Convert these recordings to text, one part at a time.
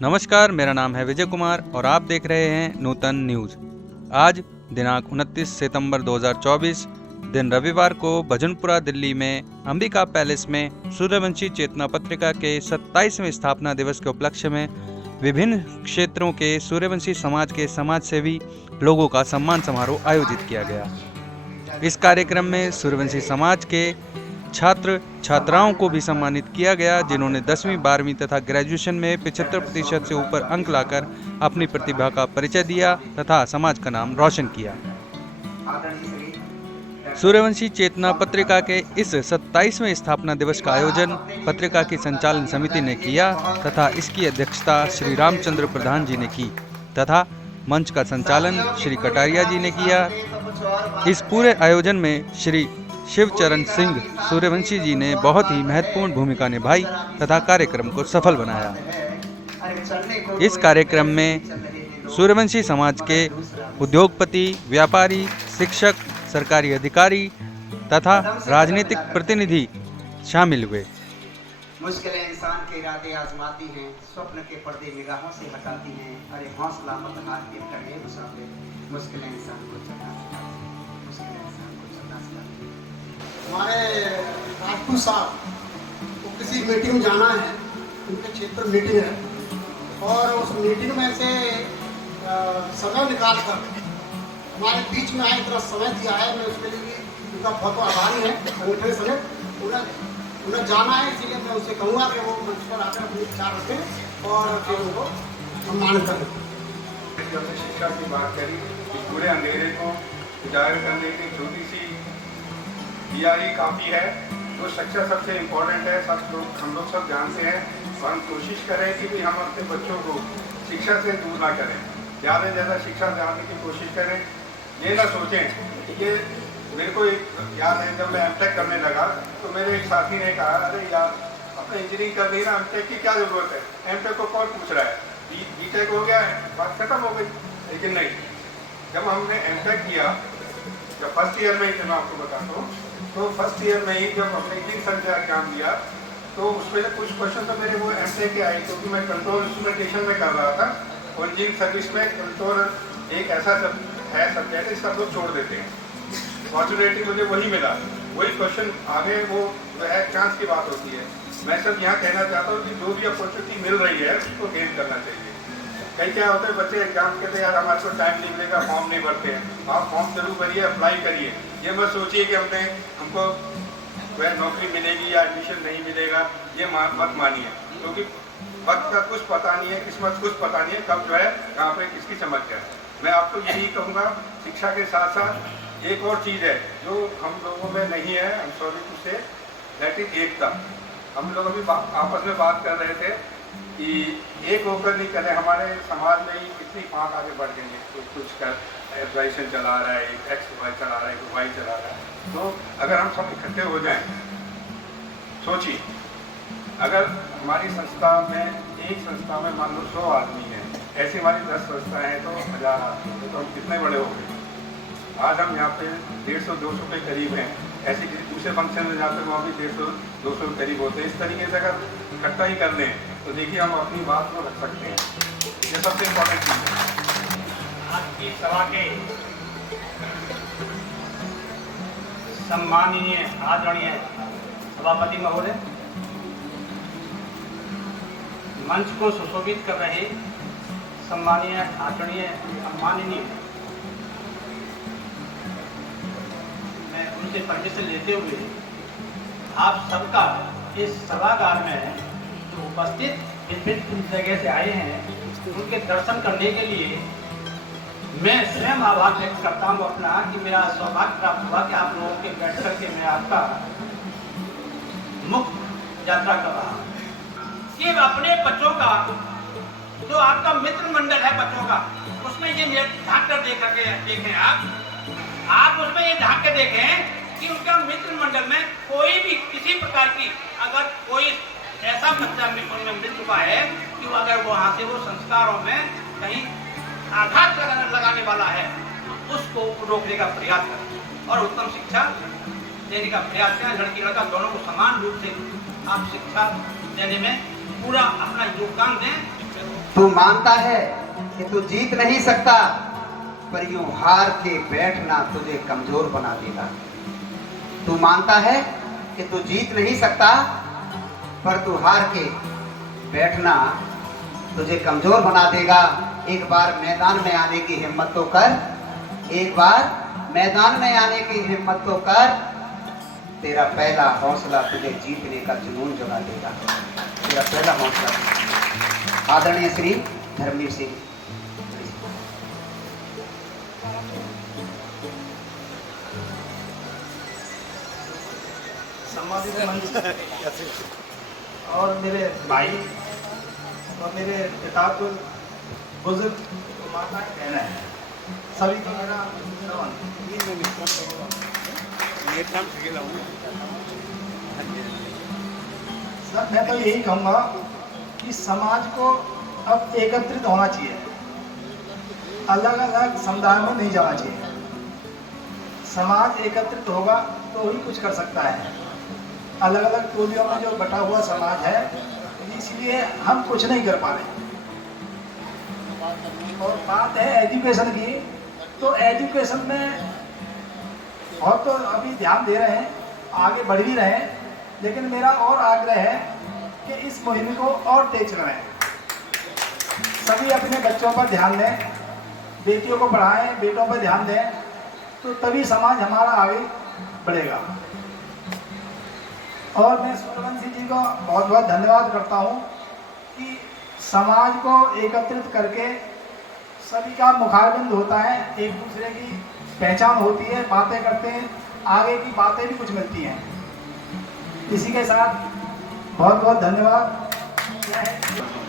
नमस्कार, मेरा नाम है विजय कुमार और आप देख रहे हैं नूतन न्यूज़। आज दिनांक 29 सितंबर 2024 दिन रविवार को भजनपुरा दिल्ली में अंबिका पैलेस में सूर्यवंशी चेतना पत्रिका के 27वें स्थापना दिवस के उपलक्ष्य में विभिन्न क्षेत्रों के सूर्यवंशी समाज के समाजसेवी लोगों का सम्मान समारोह आयोजित किया गया। इस कार्यक्रम में सूर्यवंशी समाज के छात्र छात्राओं को भी सम्मानित किया गया, जिन्होंने 10वीं 12वीं तथा ग्रेजुएशन में 75% से ऊपर अंक लाकर अपनी प्रतिभा का परिचय दिया तथा समाज का नाम रोशन किया। सूर्यवंशी चेतना पत्रिका के इस 27वें स्थापना दिवस का आयोजन पत्रिका की संचालन समिति ने किया तथा इसकी अध्यक्षता श्री रामचंद्र प्रधान जी ने की तथा मंच का संचालन श्री कटारिया जी ने किया। इस पूरे आयोजन में श्री शिवचरण सिंह सूर्यवंशी जी ने बहुत ही महत्वपूर्ण भूमिका निभाई तथा कार्यक्रम को सफल बनाया। इस कार्यक्रम में सूर्यवंशी समाज के उद्योगपति, व्यापारी, शिक्षक, सरकारी अधिकारी तथा राजनीतिक प्रतिनिधि शामिल हुए। मुश्किलें इंसान के इरादे आजमाती हैं, स्वप्न के पर्दे निगाहों से हटाती हैं। अरे हौसला मत हार के करे मुसाफिर, मुश्किलें इंसान को चढ़ा मुश्किलें इंसान को चढ़ा। हमारे राजपूत साहब को किसी मीटिंग में जाना है, उनके क्षेत्र में मीटिंग है और उस मीटिंग में से समय निकाल कर हमारे बीच में आए, इतना समय दिया है। मैं उसके लिए उनका बहुत आभारी है। अंगूठे समय उन्हें जाना है, इसीलिए मैं उनसे कहूँगा कि वो मंच पर आकर अपने विचार रखें और फिर उनको सम्मान करें। जब शिक्षा की बात करी, पूरे अंधेरे को उजागर करने की छोटी सी तैयारी काफ़ी है, तो शिक्षा सबसे इम्पोर्टेंट है। हम लोग सब जानते हैं और हम कोशिश करें कि भी हम अपने बच्चों को शिक्षा से दूर ना करें, ज़्यादा से ज़्यादा शिक्षा दिलाने की कोशिश करें। ये ना सोचें कि मेरे को याद है जब मैं एमटेक करने लगा तो मेरे एक साथी ने कहा, अरे यार अपने इंजीनियरिंग कर ली ना, एमटेक की क्या ज़रूरत है, एमटेक को कौन पूछ रहा है, बीटेक हो गया है, बात खत्म हो गई। लेकिन नहीं, जब हमने एमटेक किया, जब फर्स्ट ईयर में ही मैं आपको बताता हूँ, तो फर्स्ट ईयर में ही जब हमने इंजीनियरिंग सर्च का एग्जाम दिया तो उसमें कुछ क्वेश्चन तो मेरे वो एमटेक के आए, क्योंकि मैं कंट्रोल इंस्ट्रूमेंटेशन में कर रहा था और इंजीनियरिंग सर्विस में कंट्रोल एक ऐसा है सब्जेक्ट, इसका लोग छोड़ देते हैं। फॉर्चुनेटली मुझे वही मिला, वही क्वेश्चन आगे वो जो है चांस की बात होती है। मैं सब यहाँ कहना चाहता हूँ कि जो भी अपॉर्चुनिटी मिल रही है उसको गेन करना चाहिए। कई क्या होता है, बच्चे एग्जाम कहते हैं यार हमारे को टाइम नहीं मिलेगा, फॉर्म नहीं भरते हैं। आप फॉर्म जरूर भरिए, अप्लाई करिए। ये मत सोचिए कि हमको वह नौकरी मिलेगी या एडमिशन नहीं मिलेगा, ये मत मानिए, क्योंकि वक्त का कुछ पता नहीं है, किस्मत कुछ पता नहीं है, कब जो है कहाँ पे किसकी चमक जाए। मैं आपको यही कहूँगा, शिक्षा के साथ साथ एक और चीज़ है जो हम लोगों में नहीं है, आई एम सॉरी टू से, दैट इज एकता। हम लोग अभी आपस में बात कर रहे थे कि एक होकर नहीं करें, हमारे समाज में ही कितनी पाँच आगे बढ़ गई है। तो कुछ कर एडवाइसन चला रहा है, एक एक्स वाई चला रहा है, एक वाई चला रहा है। तो अगर हम सब इकट्ठे हो जाएं, सोचिए अगर हमारी संस्था में, एक संस्था में मान लो 100 आदमी हैं, ऐसी हमारी 10 संस्थाएँ हैं तो 1000 आदमी, तो हम कितने बड़े हो गए। आज हम यहाँ पे 150-200 के करीब हैं। ऐसे किसी दूसरे फंक्शन में जाते हैं वहाँ भी 150-200 के करीब होते हैं। इस तरीके से अगर इकट्ठा ही कर लें तो देखिए हम अपनी बात को रख सकते हैं। ये सबसे इम्पोर्टेंट चीज़ है। आज की सभा के सम्माननीय आदरणीय सभापति महोदय, मंच को सुशोभित कर रहे सम्माननीय आदरणीय सम्माननीय, मैं उनसे परमिशन लेते हुए आप सबका इस सभागार में जो उपस्थित विभिन्न जगह से आए हैं उनके दर्शन करने के लिए मैं स्वयं आभार व्यक्त करता हूँ अपना, कि मेरा सौभाग्य प्राप्त हुआ कि आप लोगों के बैठ करके मैं आपका मुक्त यात्रा कर रहा हूँ। कि अपने बच्चों का जो आपका मित्र मंडल है बच्चों का, उसमें ये झांक कर देखें आप उसमें ये झांक के देखें कि उनका मित्र मंडल में कोई भी किसी प्रकार की अगर कोई ऐसा बच्चा उनमें मिल चुका है कि वो अगर वहाँ से वो संस्कारों में कहीं आघात लगाने वाला है तो उसको रोकने का प्रयास करें और उत्तम शिक्षा देने का प्रयास करें। लड़की लड़का दोनों को समान रूप से आप शिक्षा देने में पूरा अपना योगदान दें। तू मानता है कि तू जीत नहीं सकता, पर यूं हार के बैठना तुझे कमजोर बना देगा। तू मानता है कि तू जीत नहीं सकता, पर तू हार के बैठना तुझे कमजोर बना देगा। एक बार मैदान में आने की हिम्मत तो कर, एक बार मैदान में आने की हिम्मत तो कर। तेरा पहला हौसला तुझे जीतने का जुनून जगा देगा। तेरा पहला हौसला। आदरणीय श्री धर्मवीर सिंह। सम्मानित मंच और मेरे भाई और मेरे पिता को बुजुर्ग माता कहना है, सभी को मेरा सर, मैं तो यही कहूँगा कि समाज को अब एकत्रित होना चाहिए, अलग अलग समुदाय में नहीं जाना चाहिए। समाज एकत्रित होगा तो ही कुछ कर सकता है। अलग अलग टोलियों में जो बटा हुआ समाज है, इसलिए हम कुछ नहीं कर पा रहे। और बात है एजुकेशन की, तो एजुकेशन में बहुत तो अभी ध्यान दे रहे हैं, आगे बढ़ भी रहे हैं, लेकिन मेरा और आग्रह है कि इस मुहिम को और तेज करें। सभी अपने बच्चों पर ध्यान दें, बेटियों को पढ़ाएं, बेटों पर ध्यान दें, तो तभी समाज हमारा आगे बढ़ेगा। और मैं सूर्यवंशी जी को बहुत बहुत धन्यवाद करता हूँ कि समाज को एकत्रित करके सभी का मुखारबिंद होता है, एक दूसरे की पहचान होती है, बातें करते हैं, आगे की बातें भी कुछ मिलती हैं। इसी के साथ बहुत बहुत धन्यवाद।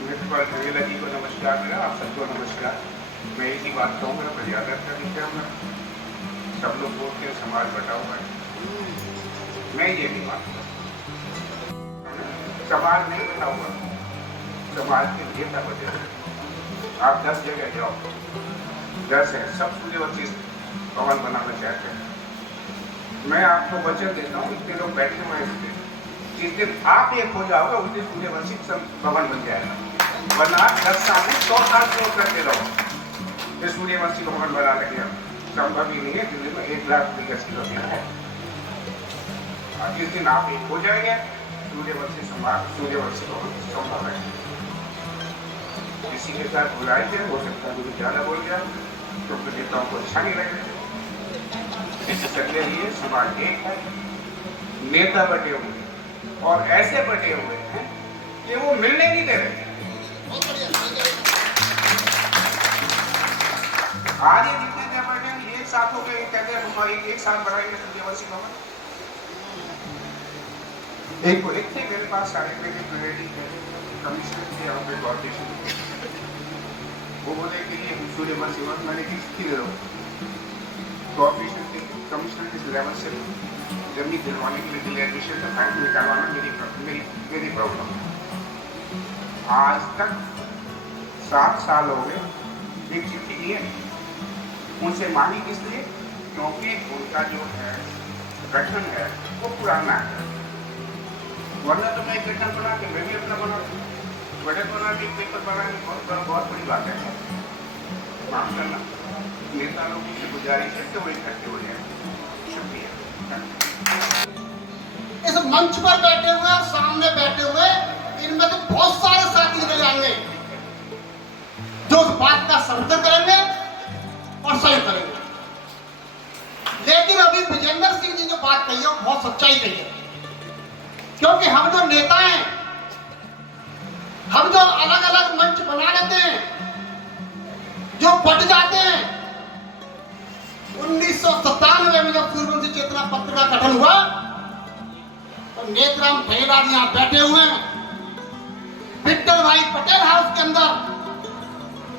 प्रिंसिपल जी को नमस्कार मेरा, आप सबको नमस्कार। मैं एक ही बात कहूँगा, मर्यादा का विषय में सब लोग बोलते हैं समाज बटा हुआ है। मैं ये नहीं मानता समाज नहीं बटा हुआ, समाज के नेता बटे हुए। आप 10 जगह जाओ, 10 है, सब सूर्यवंशी भवन बनाना चाहते हैं। मैं आपको वचन देता हूँ, इतने लोग बैठे हुए हैं, जिस दिन आप एक हो जाओगे उस दिन सूर्यवंशी भवन बन जाएगा। वरना 10 साल में 100 साल क्यों करते रहो। ये सूर्यवंशी भवन बना रहे संभव ही नहीं है। दिल्ली में 1 लाख गज की जमीन है। जिस दिन आप एक हो जाएंगे सूर्यवंशी समाज, सूर्यवंशी भवन संभव है। इसी के साथ बुलाएंगे, हो सकता है मुझे ज़्यादा बोल गया तो फिर नेताओं को अच्छा नहीं लगेगा। इसके लिए समाज एक है, नेता बटे हुए और ऐसे बटे हुए हैं कि वो मिलने नहीं दे रहे। आज ये जितने क्या बैठे हैं, एक साथ हो गए, कहते हैं हमारी एक साथ बढ़ाएंगे सूर्यवंशी भवन। एक को एक थे मेरे पास सारे कमिश्नर थे यहाँ पे कॉर्पोरेशन, वो बोले कि ये सूर्यवंशी भवन मैंने किसकी दे दो। कॉर्पोरेशन के कमिश्नर इस लेवल से जमीन दिलवाने के लिए एडमिशन का फाइल निकालवाना मेरी प्रॉब्लम है। आज तक 7 साल हो गए, एक चिट्ठी की है उनसे मांगी, किस लिए? क्योंकि उनका जो है गठन है वो पुराना है। वरना तो मैं गठन बना के मैं भी अपना बना बजट बना के पेपर बनाने बहुत बड़ी बात है। माफ करना, नेता लोगों से गुजारिश है कि वो इकट्ठे हो जाए। शुक्रिया। इस मंच पर बैठे हुए और सामने बैठे हुए इनमें तो बहुत सारे साथी निकल जाएंगे जो उस बात का समर्थन करेंगे और सही करेंगे। लेकिन अभी विजेंद्र सिंह जी जो बात कही है वो बहुत सच्चाई कही है, क्योंकि हम जो नेता हैं, हम जो अलग अलग मंच बना लेते हैं, जो बट जाते हैं। 1997 में जब सूर्यवंशी चेतना पत्र का गठन हुआ तो नेतराम ठेला जी यहाँ बैठे हुए हैं। विट्ठल भाई पटेल हाउस के अंदर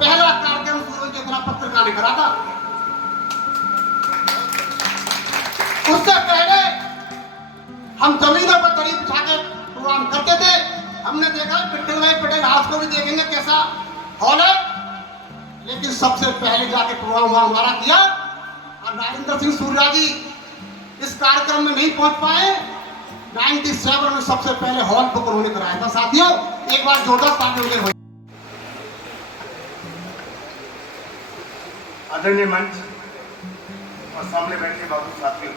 पहला कार्यक्रम सूर्यवंशी चेतना पत्र का करा था। उससे पहले हम जमीनों पर दरी बिछा के प्रोग्राम करते थे। हमने देखा विट्ठल भाई पटेल हाउस को भी देखेंगे कैसा हॉल है, लेकिन सबसे पहले जाके प्रोग्राम वहां हमारा किया और राजेंद्र सिंह सूर्या जी इस कार्यक्रम में नहीं पहुंच पाए। 97 में सबसे पहले हॉल बुक उन्होंने कराया था। साथियों, एक बार जोरदार तालियों से आदरणीय मंच और सामने बैठे बाबू साथियों,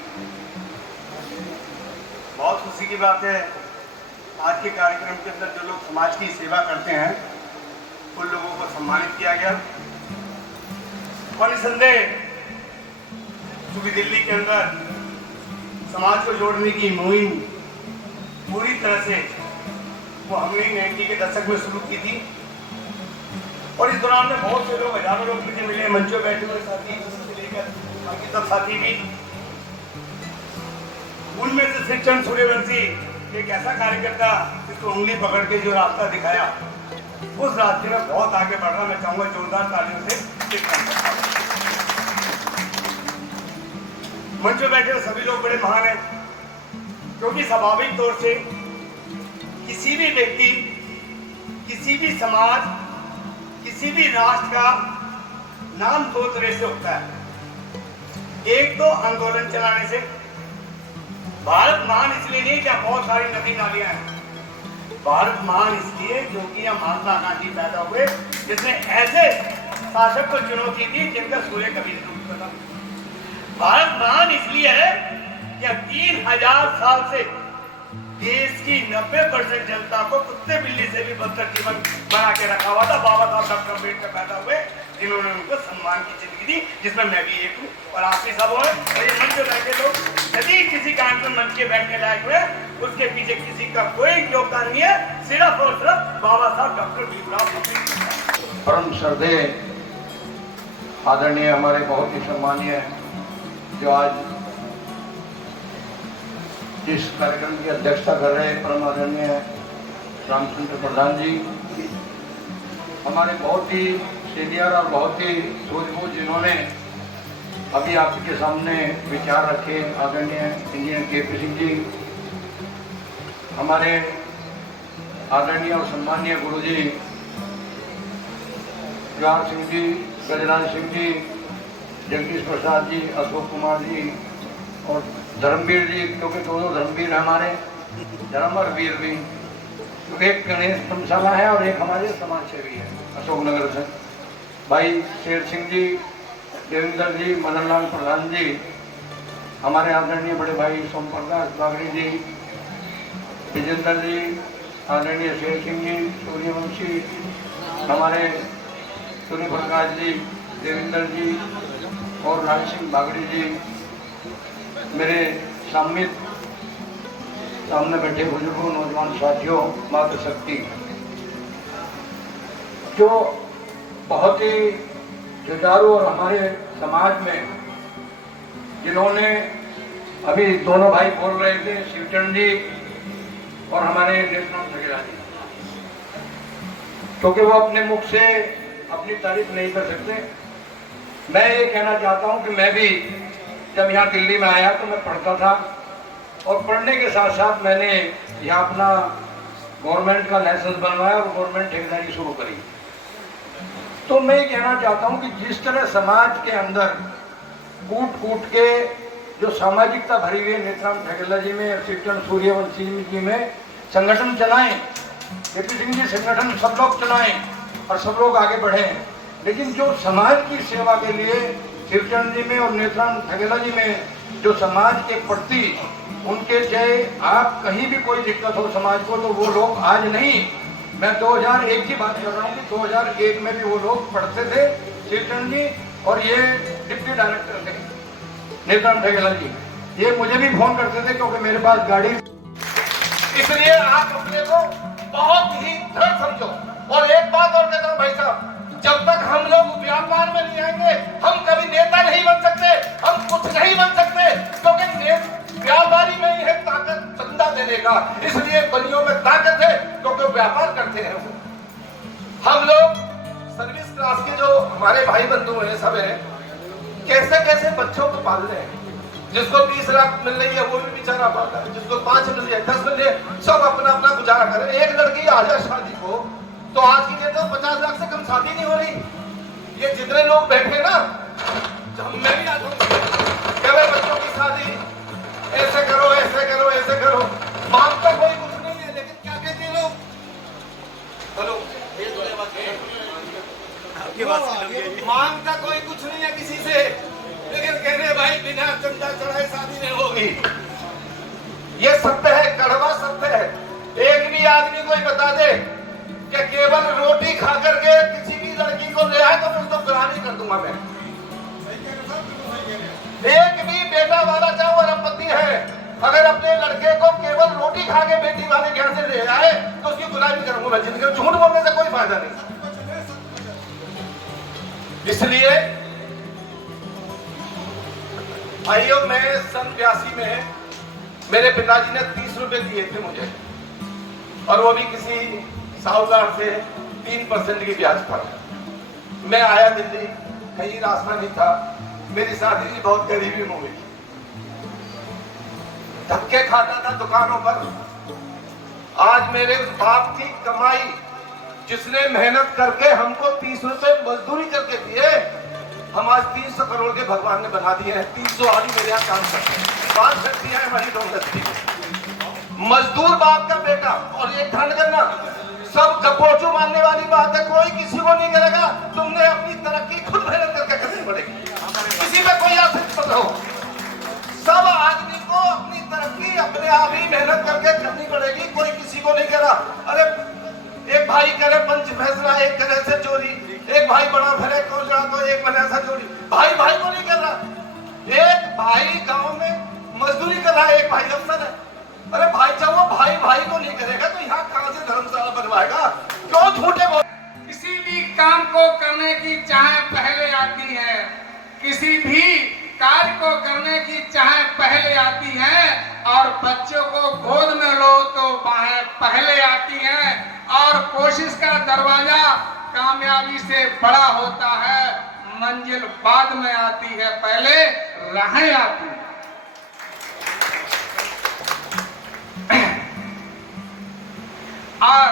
बहुत खुशी की बात है आज के कार्यक्रम के अंदर जो लोग समाज की सेवा करते हैं उन लोगों को सम्मानित किया गया। और निसंदेह क्योंकि दिल्ली के अंदर समाज को जोड़ने की मुहिम पूरी तरह से वो हमने 90 के दशक में शुरू की थी और इस दौरान में बहुत से लोग, हजारों लोग मुझे मिले, मंचों बैठे हुए साथी से लेकर बाकी सब साथी भी। उनमें से श्री चंद्र सूर्यवंशी एक ऐसा कार्यकर्ता जिसको उंगली पकड़ के जो रास्ता दिखाया, उस रास्ते में बहुत आगे बढ़ रहा। मैं चाहूंगा जोरदार तालियों से मंच में बैठे सभी लोग बड़े महान हैं, क्योंकि स्वाभाविक तौर से किसी भी व्यक्ति, किसी भी समाज, किसी भी राष्ट्र का नाम दो तरह से होता है। एक तो आंदोलन चलाने से। भारत महान इसलिए नहीं कि बहुत सारी नदी नालियां हैं, भारत महान इसलिए क्योंकि यहाँ महात्मा गांधी पैदा हुए जिसने ऐसे शासक को चुनौती दी जिनका सूर्य कभी नहीं डूबता था। भारत महान इसलिए है कि 3000 साल से देश की 90% जनता को कुत्ते बिल्ली से भी बदतर जीवन बना के रखा हुआ था। बाबा साहब डॉक्टर अम्बेडकर पैदा हुए जिन्होंने उनको सम्मान की जिंदगी दी, जिसमें मैं भी एक हूँ और आप भी सब हुए। और ये मंच में बैठे लोग यदि किसी कार्यक्रम मंच के बैठने लायक हुए, उसके पीछे किसी का कोई योगदान नहीं है, सिर्फ और सिर्फ बाबा साहब डॉक्टर भीमराव अम्बेडकर। परम श्रद्धेय आदरणीय हमारे बहुत ही सम्मानीय जो आज जिस कार्यक्रम की अध्यक्षता कर रहे हैं परम आदरणीय रामचंद्र प्रधान जी, हमारे बहुत ही सीनियर और बहुत ही सूझबूझ जिन्होंने अभी आपके सामने विचार रखे, आदरणीय इंजीनियर के.पी. सिंह जी, हमारे आदरणीय और सम्मानीय गुरुजी जवाहर सिंह जी, गजराज सिंह जी, जगदीश प्रसाद जी, अशोक कुमार जी और धर्मवीर जी, क्योंकि दोनों धर्मवीर हमारे, धर्म और वीर भी, क्योंकि एक गणेश धर्मशाला है और एक हमारे समाज सेवी है अशोकनगर से, भाई शेर सिंह जी, देवेंद्र जी, मदन लाल प्रधान जी, हमारे आदरणीय बड़े भाई सोम प्रकाश बागड़ी जी, विजेंद्र जी, आदरणीय शेर सिंह जी, सूर्यवंशी, हमारे सूर्य प्रकाश जी, देवेंद्र जी और राज सिंह बागड़ी जी, मेरे सामने बैठे बुजुर्गों, नौजवान साथियों, मातृशक्ति जो बहुत ही जुझारू और हमारे समाज में जिन्होंने अभी दोनों भाई बोल रहे थे, शिवचंद जी और हमारे नेशनल ठगेला जी, क्योंकि वो अपने मुख से अपनी तारीफ नहीं कर सकते। मैं ये कहना चाहता हूँ कि मैं भी जब यहाँ दिल्ली में आया तो मैं पढ़ता था और पढ़ने के साथ साथ मैंने यहाँ अपना गवर्नमेंट का लाइसेंस बनवाया और गवर्नमेंट ठेकेदारी शुरू करी। तो मैं ये कहना चाहता हूँ कि जिस तरह समाज के अंदर कूट कूट के जो सामाजिकता भरी हुई नेत्राम ठगेला जी में, शिवचंद सूर्यवंशी जी में संगठन चलाएं, के.पी. सिंह जी संगठन सब लोग चलाएं और सब लोग आगे बढ़े, लेकिन जो समाज की सेवा के लिए शिवचंद जी में और नेत्राम ठगेला जी में जो समाज के प्रति उनके चाहे आप कहीं भी कोई दिक्कत हो समाज को, तो वो लोग आज नहीं, मैं 2001 की बात कर रहा हूँ कि 2001 में भी वो लोग पढ़ते थे, शिवचंद जी और ये डिप्टी डायरेक्टर थे नेत्राम ठगेला जी, ये मुझे भी फोन करते थे क्योंकि मेरे पास गाड़ी। इसलिए आप अपने को बहुत ही दृढ़ समझो। और एक बात और कहता हूँ भाई साहब, जब तक हम लोग व्यापार में नहीं आएंगे हम कभी नेता नहीं बन सकते, हम कुछ नहीं बन सकते, क्योंकि व्यापारी में ही है ताकत चंदा देने का। इसलिए बनियों में ताकत है क्योंकि व्यापार करते हैं। हम लोग सर्विस क्लास के जो हमारे भाई बंधु हैं सब हैं, कैसे कैसे बच्चों को पाल रहे हैं। जिसको 20 लाख मिल रही है वो भी बेचारा पाता है, जिसको 5 मिल रही है, 10 मिल रही है, सब अपना अपना गुजारा कर रहे हैं। एक लड़की आ जाए शादी को तो आज की डेट में 50 लाख से कम शादी नहीं हो रही। ये जितने लोग बैठे ना, मैं भी आता हूँ क्या भाई बच्चों की शादी ऐसे करो ऐसे करो ऐसे करो, मांगता कोई कुछ नहीं है, लेकिन क्या कहते हैं लोग, बोलो मांगता कोई कुछ नहीं है किसी से, लेकिन कह रहे भाई बिना चंदा चढ़ाए शादी नहीं होगी। ये सत्य है, कड़वा सत्य है। एक भी आदमी कोई बता दे कि केवल रोटी खा करके किसी भी लड़की को ले आए तो मैं उसको गुलामी कर दूंगा। मैं एक भी बेटा वाला चाहे अरबपति है, अगर अपने लड़के को केवल रोटी खा के बेटी वाले घर से ले आए तो उसकी गुलामी करूंगा मैं। जिंदगी में झूठ बोलने से कोई फायदा नहीं। इसलिए आइयो, मैं सन 82 में मेरे पिताजी ने 30 रुपए दिए थे मुझे, और वो भी किसी साहूकार से 3% की ब्याज पर। मैं आया दिल्ली, कहीं रास्ता नहीं था, मेरी शादी भी बहुत गरीबी में हुई, धक्के खाता था दुकानों पर। आज मेरे उस बाप की कमाई, जिसने मेहनत करके हमको 30 रुपए मजदूरी करके दिए, हम आज 300 करोड़ के भगवान ने बना दिए हैं। 300 आदमी मेरे यहाँ काम करते हैं, 5 शक्तियां हैं हमारी दौलत। मजदूर बाप का बेटा, और ये ध्यान करना, सब गपोचू मानने वाली बात है, कोई किसी को नहीं करेगा। तुमने अपनी तरक्की खुद मेहनत करके करनी पड़ेगी, किसी पे कोई आश्रित मत रहो। सब आदमी को अपनी तरक्की अपने आप ही मेहनत करके करनी पड़ेगी, कोई किसी को नहीं करा। अरे एक भाई करे पंच फैसला, एक करे से चोरी, एक भाई बड़ा भरे को जा तो एक बने ऐसा चोरी। भाई भाई को नहीं कर रहा। एक भाई गांव में मजदूरी कर रहा है, एक भाई अफसर है। अरे भाई, जब वो भाई भाई को नहीं करेगा तो यहाँ कहां से धर्मशाला बनवाएगा? क्यों झूठे बोल? किसी भी काम को करने की चाह पहले आती है, किसी भी कार्य को करने की चाह पहले आती है, और बच्चों को गोद में लो तो बाहें पहले आती हैं, और कोशिश का दरवाजा कामयाबी से बड़ा होता है, मंजिल बाद में आती है, पहले राहें आती हैं। और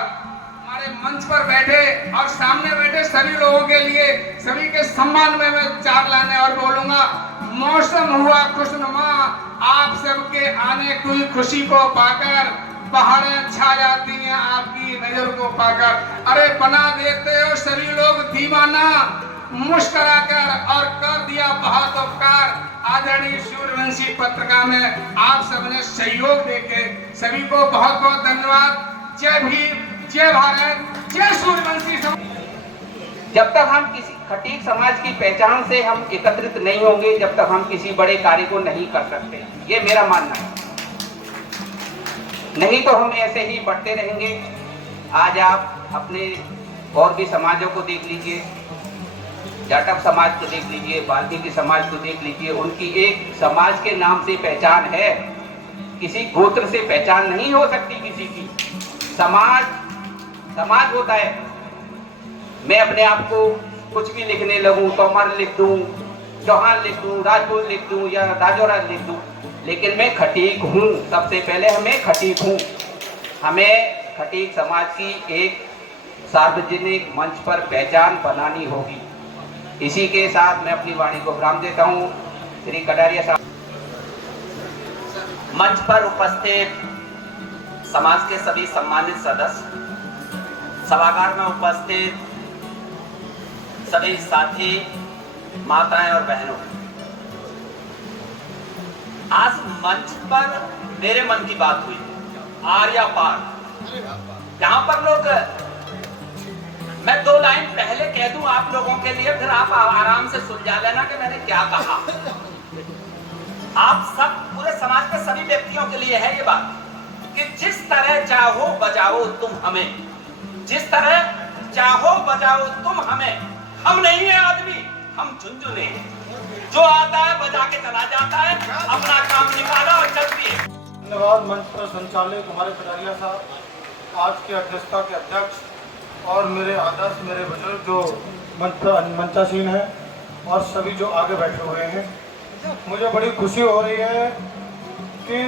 हमारे मंच पर बैठे और सामने बैठे सभी लोगों के लिए, सभी के सम्मान में मैं 4 लाइनें और बोलूंगा। मौसम हुआ खुशनुमा, आप सबके आने की खुशी को पाकर, पहाड़ें छा जाती हैं आपकी नजर को पाकर। अरे बना देते हो सभी लोग दीवाना, मुस्कुराकर, और कर दिया बहुत उपकार। आदरणीय सूर्यवंशी पत्रिका में आप सबने सहयोग देके सभी को बहुत बहुत धन्यवाद। जय भीम, जय भारत, जय सूर्यवंशी। जब तक हम किसी खटीक समाज की पहचान से हम एकत्रित नहीं होंगे, जब तक हम किसी बड़े कार्य को नहीं कर सकते, ये मेरा मानना है। नहीं तो हम ऐसे ही बढ़ते रहेंगे। आज आप अपने और भी समाजों को देख लीजिए, जाटव समाज को देख लीजिए, वाल्मीकि समाज को देख लीजिए, उनकी एक समाज के नाम से पहचान है, किसी गोत्र से पहचान नहीं हो सकती किसी की। समाज समाज होता है। मैं अपने आप को कुछ भी लिखने लगूं, तोमर लिख दूं, चौहान लिख दूं, राजपूत लिख दूं या राजौरा लिख दूं, लेकिन मैं खटीक हूं। सबसे पहले हमें खटीक हूं। हमें खटीक समाज की एक सार्वजनिक मंच पर पहचान बनानी होगी। इसी के साथ मैं अपनी वाणी को विराम देता हूं। श्री कटारिया साहब। मंच पर उपस्थित समाज के सभी सम्मानित सदस्य, सभागार में उपस्थित सभी साथी, माताएं और बहनों, आज मंच पर मेरे मन की बात हुई, आर्या पार, जहां पर लोग, मैं 2 लाइन पहले कह दूं आप लोगों के लिए, फिर आप आराम से सुलझा लेना कि मैंने क्या कहा। आप सब, पूरे समाज के सभी व्यक्तियों के लिए है ये बात कि जिस तरह चाहो बजाओ तुम हमें, जिस तरह चाहो बजाओ तुम हमें। हम नहीं है आदमी, हम झुंझुने हैं, जो आता है बजा के चला जाता है, अपना काम निकाला और चल दिए। धन्यवाद मंच पर संचालक हमारे कटारिया साहब, आज के अध्यक्षता के अध्यक्ष, और मेरे आदर्श, मेरे बुजुर्ग जो मंच पर मंचासीन है, और सभी जो आगे बैठे हुए हैं। मुझे बड़ी खुशी हो रही है कि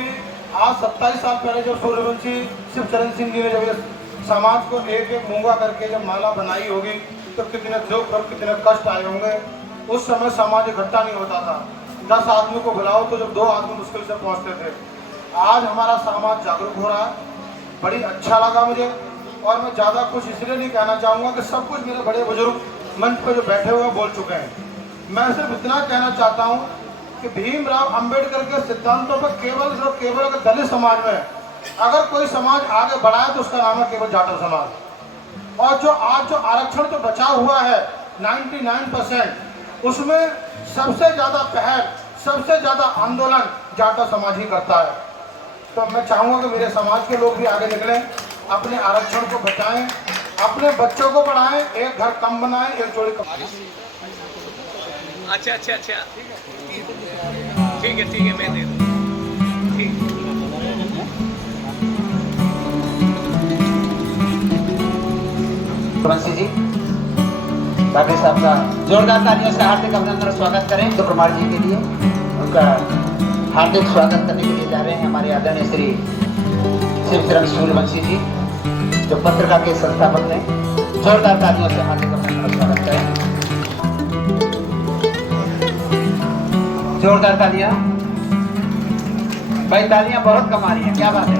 आज 27 साल पहले जब सूर्यवंशी शिवचरण सिंह जी ने जब समाज को एक एक मूंगा करके जब माला बनाई होगी तो कितने दुख और कितने कष्ट आए होंगे। उस समय समाज इकट्ठा नहीं होता था, 10 आदमी को बुलाओ तो जब 2 आदमी मुश्किल से पहुंचते थे। आज हमारा समाज जागरूक हो रहा है, बड़ी अच्छा लगा मुझे। और मैं ज़्यादा कुछ इसलिए नहीं कहना चाहूँगा कि सब कुछ मेरे बड़े बुजुर्ग मंच पर जो बैठे हुए बोल चुके हैं। मैं सिर्फ इतना कहना चाहता हूँ कि भीमराव अंबेडकर के सिद्धांतों पर केवल अगर दलित समाज में अगर कोई समाज आगे बढ़ा है तो उसका नाम है केवल जाटव समाज। और जो आज जो आरक्षण जो बचा हुआ है 99%, उसमें सबसे ज़्यादा पहल, सबसे ज़्यादा आंदोलन जाटव समाज ही करता है। तो मैं चाहूँगा कि मेरे समाज के लोग भी आगे निकलें, अपने आरक्षण को बचाएं, अपने बच्चों को पढ़ाएं, एक घर कम बनाएं, एक जोड़ी कम। अच्छा ठीक है मैं दे दूँ। वंशी जी, बाकी साहब का जोरदार तालियों से हार्दिक अभिनंदन और स्वागत करें। तो कुमार जी के लिए उनका हार्दिक स्वागत करने के लिए जा रहे हैं हमारे आदरणीय श्री शिवचरण सूर्यवंशी जी, जो पत्रिका के संस्थापक हैं। जोरदार तालियों से हार्दिक अभिनंदन और स्वागत करें। जोरदार तालियां भाई, तालियां बहुत कमा रही हैं, क्या बात है।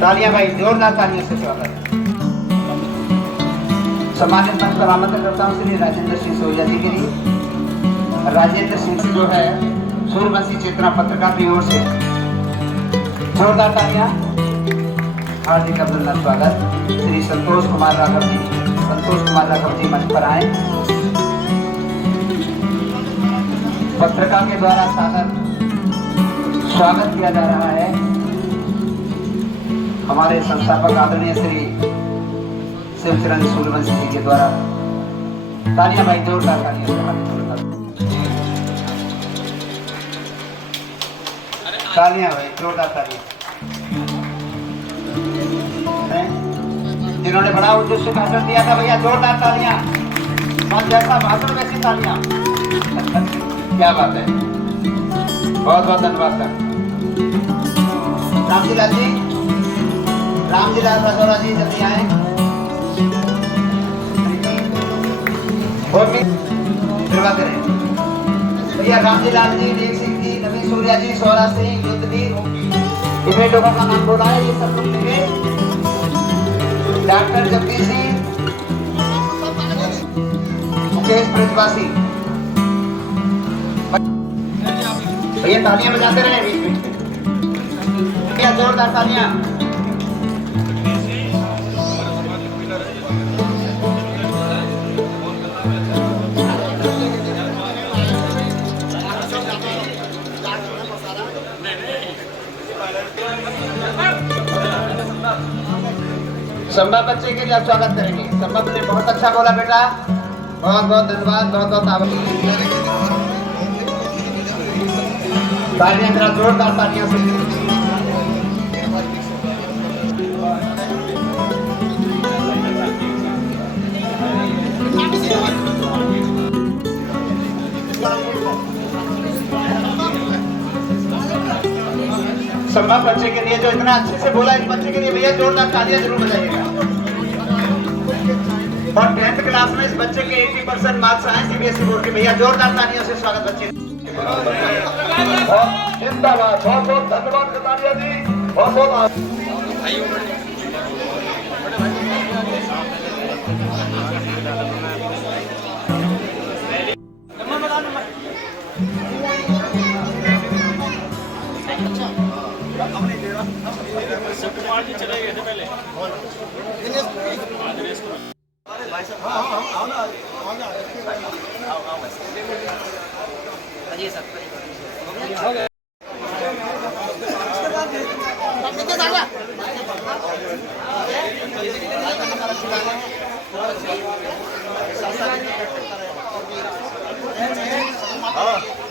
तालियां भाई, जोरदार तालियों से स्वागत है। सम्मानित मंच पर आमंत्रित करता हूँ श्री राजेंद्र सिंह सोया जी के लिए। राजेंद्र सिंह जो है सूर्यवंशी चेतना पत्रिका की ओर से जोरदार तालियां, हार्दिक अभिनंदन स्वागत। श्री संतोष कुमार राघव जी मंच पर आए। पत्रिका के द्वारा सादर स्वागत किया जा रहा है हमारे संस्थापक आदरणीय श्री शिवचरण सूर्यवंशी जी के द्वारा। तालियां भाई, जोरदार तालियां भाई, जोरदार तालियां। जिन्होंने बड़ा उद्देश्य भाषण दिया था भैया, जोरदार तालियां। और जैसा भाषण वैसी तालियां। क्या बात है, बहुत बहुत धन्यवाद सर। रामजी लाल राजौरा जी जल्दी आए। और भी सेवा करें भैया। रामजी लाल जी, देव सिंह जी, नवीन सूर्या जी, सौरा सिंह, युद्धवीर, इन्हीं लोगों का नाम बोला है। ये सब लोग लेंगे। डॉक्टर जगदीश सिंह, मुकेश ब्रजवासी। भैया तालियां बजाते रहे बीच में। भैया जोरदार तालियां। संभव बच्चे के लिए आप स्वागत करेंगे। संभव ने बहुत अच्छा बोला बेटा, बहुत बहुत धन्यवाद, बहुत बहुत आभार। तालियां, जोरदार तालियां से। संभव बच्चे के लिए जो इतना अच्छे से बोला, इस बच्चे के लिए भैया जोरदार तालियां जरूर बजाइएगा। और 10th क्लास में इस बच्चे के 80% मार्क्स आए सीबीएसई बोर्ड के। भैया जोरदार तालियों से स्वागत बच्चे। जिंदाबाद, बहुत बहुत धन्यवाद कटारिया जी, बहुत बहुत। कुमार जी चले गए थे पहले। हाँ